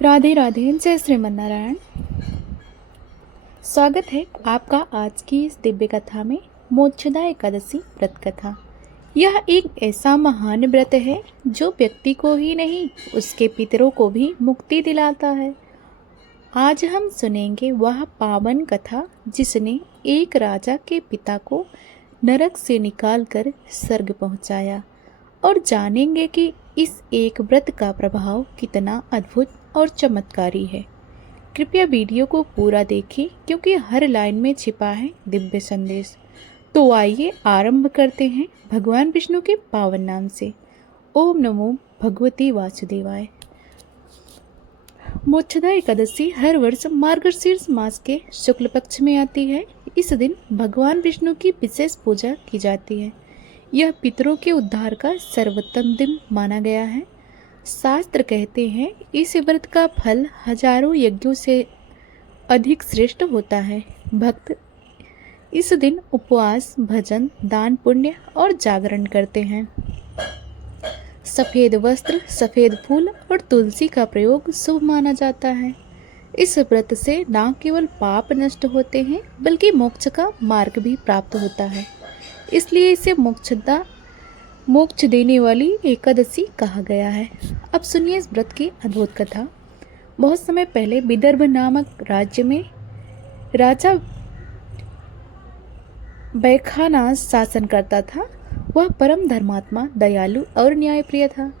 राधे राधे, जय श्रीमन नारायण। स्वागत है आपका आज की इस दिव्य कथा में। मोक्षदा एकादशी व्रत कथा। यह एक ऐसा महान व्रत है जो व्यक्ति को ही नहीं उसके पितरों को भी मुक्ति दिलाता है। आज हम सुनेंगे वह पावन कथा जिसने एक राजा के पिता को नरक से निकालकर स्वर्ग पहुंचाया, और जानेंगे कि इस एक व्रत का प्रभाव कितना अद्भुत और चमत्कारी है। कृपया वीडियो को पूरा देखें क्योंकि हर लाइन में छिपा है दिव्य संदेश। तो आइए आरंभ करते हैं भगवान विष्णु के पावन नाम से। ओम नमो भगवती वासुदेवाय। मोक्षदा एकादशी हर वर्ष मार्गशीर्ष मास के शुक्ल पक्ष में आती है। इस दिन भगवान विष्णु की विशेष पूजा की जाती है। यह पितरों के उद्धार का सर्वोत्तम दिन माना गया है। शास्त्र कहते हैं इस व्रत का फल हजारों यज्ञों से अधिक श्रेष्ठ होता है। भक्त इस दिन उपवास, भजन, दान, पुण्य और जागरण करते हैं। सफ़ेद वस्त्र, सफ़ेद फूल और तुलसी का प्रयोग शुभ माना जाता है। इस व्रत से न केवल पाप नष्ट होते हैं बल्कि मोक्ष का मार्ग भी प्राप्त होता है। इसलिए इसे मोक्ष देने वाली एकादशी कहा गया है। अब सुनिए इस व्रत की अद्भुत कथा। बहुत समय पहले विदर्भ नामक राज्य में राजा बैखानास शासन करता था। वह परम धर्मात्मा, दयालु और न्यायप्रिय था।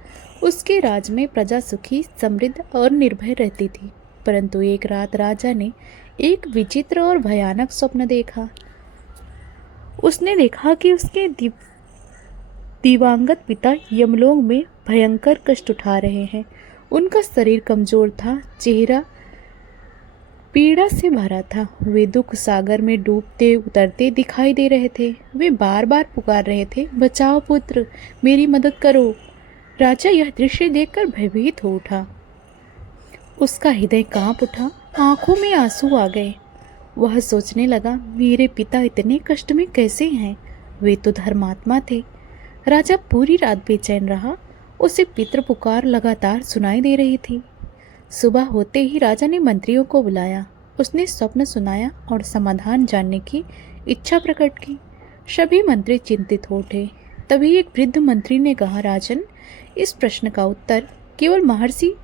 उसके राज में प्रजा सुखी, समृद्ध और निर्भय रहती थी। परंतु एक रात राजा ने एक विचित्र और भयानक स्वप्न देखा। उसने देखा कि उसके दिवंगत पिता यमलोक में भयंकर कष्ट उठा रहे हैं। उनका शरीर कमजोर था, चेहरा पीड़ा से भरा था। वे दुख सागर में डूबते उतरते दिखाई दे रहे थे। वे बार बार पुकार रहे थे, बचाओ पुत्र, मेरी मदद करो। राजा यह दृश्य देखकर भयभीत हो उठा। उसका हृदय कांप उठा, आंखों में आंसू आ गए। वह सोचने लगा, मेरे पिता इतने कष्ट में कैसे हैं? वे तो धर्मात्मा थे। राजा पूरी रात बेचैन रहा। उसे पितृ पुकार लगातार सुनाई दे रही थी। सुबह होते ही राजा ने मंत्रियों को बुलाया। उसने स्वप्न सुनाया और समाधान जानने की इच्छा प्रकट की। सभी मंत्री चिंतित हो उठे। तभी एक वृद्ध मंत्री ने कहा, राजन, इस प्रश्न का उत्तर केवल महर्षि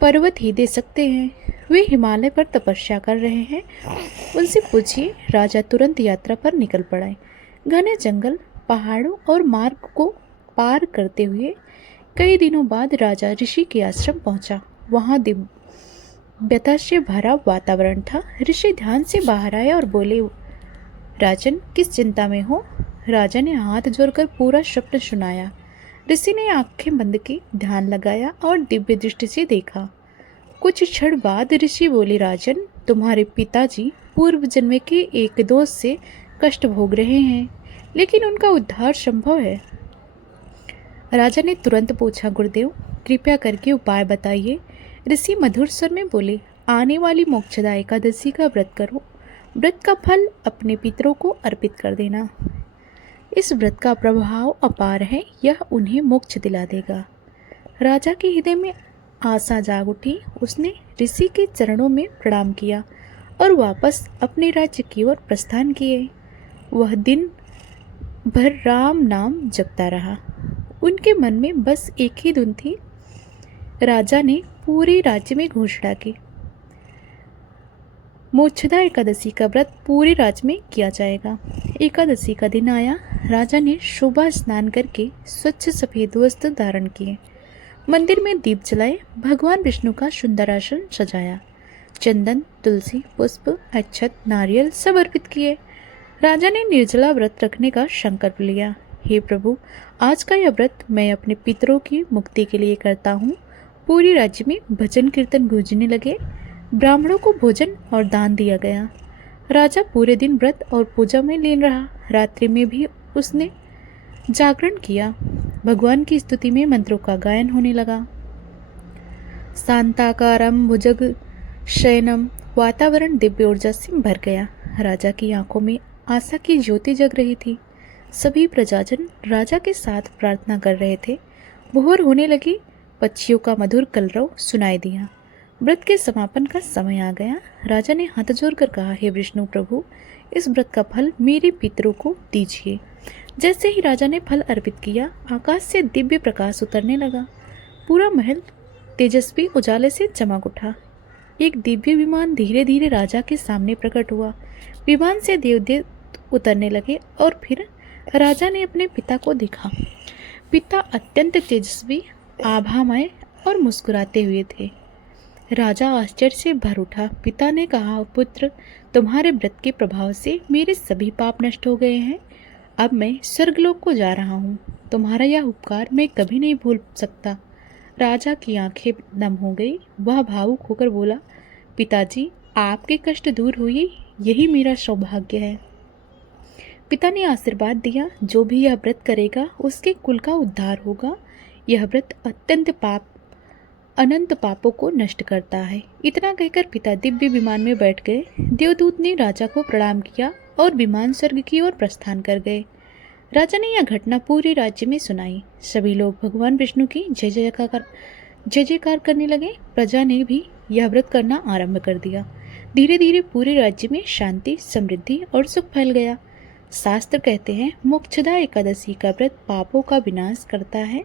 पर्वत ही दे सकते हैं। वे हिमालय पर तपस्या कर रहे हैं, उनसे पूछिए। राजा तुरंत यात्रा पर निकल पड़े। घने जंगल, पहाड़ों और मार्ग को पार करते हुए कई दिनों बाद राजा ऋषि के आश्रम पहुंचा। वहां दिव्यता से भरा वातावरण था। ऋषि ध्यान से बाहर आए और बोले, राजन, किस चिंता में हो? राजा ने हाथ जोड़कर पूरा स्वप्न सुनाया। ऋषि ने आंखें बंद की, ध्यान लगाया और दिव्य दृष्टि से देखा। कुछ क्षण बाद ऋषि बोले, राजन, तुम्हारे पिताजी पूर्व जन्म के एक दोष से कष्ट भोग रहे हैं, लेकिन उनका उद्धार संभव है। राजा ने तुरंत पूछा, गुरुदेव, कृपया करके उपाय बताइए। ऋषि मधुर स्वर में बोले, आने वाली मोक्षदा एकादशी का व्रत करो। व्रत का फल अपने पितरों को अर्पित कर देना। इस व्रत का प्रभाव अपार है, यह उन्हें मोक्ष दिला देगा। राजा के हृदय में आशा जाग उठी। उसने ऋषि के चरणों में प्रणाम किया और वापस अपने राज्य की ओर प्रस्थान किए। वह दिन भर राम नाम जपता रहा। उनके मन में बस एक ही धुन थी। राजा ने पूरे राज्य में घोषणा की, मोक्षदा एकादशी का व्रत पूरे राज्य में किया जाएगा। एकादशी का दिन आया। राजा ने सुबह स्नान करके स्वच्छ सफेद वस्त्र धारण किए। मंदिर में दीप जलाए। भगवान विष्णु का सुंदर आसन सजाया। चंदन, तुलसी, पुष्प, अक्षत, नारियल सब अर्पित किए। राजा ने निर्जला व्रत रखने का संकल्प लिया। हे प्रभु, आज का यह व्रत मैं अपने पितरों की मुक्ति के लिए करता हूँ। पूरे राज्य में भजन कीर्तन गूंजने लगे। ब्राह्मणों को भोजन और दान दिया गया। राजा पूरे दिन व्रत और पूजा में लीन रहा। रात्रि में भी उसने जागरण किया। भगवान की स्तुति में मंत्रों का गायन होने लगा। शांताकारम भुजग शयनम। वातावरण दिव्य ऊर्जा से भर गया। राजा की आंखों में आशा की ज्योति जग रही थी। सभी प्रजाजन राजा के साथ प्रार्थना कर रहे थे। भोर होने लगी। पक्षियों का मधुर कलरव सुनाई दिया। व्रत के समापन का समय आ गया। राजा ने हाथ जोड़कर कहा, हे विष्णु प्रभु, इस व्रत का फल मेरे पितरों को दीजिए। जैसे ही राजा ने फल अर्पित किया, आकाश से दिव्य प्रकाश उतरने लगा। पूरा महल तेजस्वी उजाले से चमक उठा। एक दिव्य विमान धीरे धीरे राजा के सामने प्रकट हुआ। विमान से देवदूत उतरने लगे और फिर राजा ने अपने पिता को देखा। पिता अत्यंत तेजस्वी, आभामय और मुस्कुराते हुए थे। राजा आश्चर्य से भर उठा। पिता ने कहा, पुत्र, तुम्हारे व्रत के प्रभाव से मेरे सभी पाप नष्ट हो गए हैं। अब मैं स्वर्गलोक को जा रहा हूँ। तुम्हारा यह उपकार मैं कभी नहीं भूल सकता। राजा की आंखें नम हो गई। वह भावुक होकर बोला, पिताजी, आपके कष्ट दूर हुए, यही मेरा सौभाग्य है। पिता ने आशीर्वाद दिया, जो भी यह व्रत करेगा उसके कुल का उद्धार होगा। यह व्रत अनंत पापों को नष्ट करता है। इतना कहकर पिता दिव्य विमान में बैठ गए। देवदूत ने राजा को प्रणाम किया और विमान स्वर्ग की ओर प्रस्थान कर गए। राजा ने यह घटना पूरे राज्य में सुनाई। सभी लोग भगवान विष्णु की जय जयकार करने लगे। प्रजा ने भी यह व्रत करना आरंभ कर दिया। धीरे धीरे पूरे राज्य में शांति, समृद्धि और सुख फैल गया। शास्त्र कहते हैं, मोक्षदा एकादशी का व्रत पापों का विनाश करता है,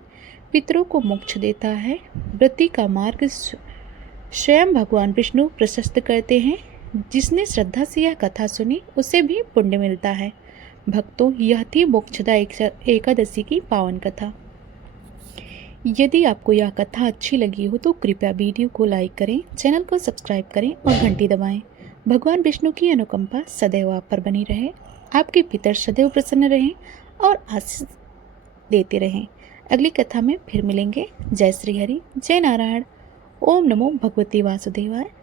पितरों को मोक्ष देता है। व्रती का मार्ग स्वयं भगवान विष्णु प्रशस्त करते हैं। जिसने श्रद्धा से यह कथा सुनी उसे भी पुण्य मिलता है। भक्तों, यह थी मोक्षदा एकादशी की पावन कथा। यदि आपको यह कथा अच्छी लगी हो तो कृपया वीडियो को लाइक करें, चैनल को सब्सक्राइब करें और घंटी दबाएं। भगवान विष्णु की अनुकंपा सदैव आप पर बनी रहे, आपके पितर सदैव प्रसन्न रहें और आशीष देते रहें। अगली कथा में फिर मिलेंगे। जय श्री हरि, जय नारायण। ओम नमो भगवते वासुदेवाय।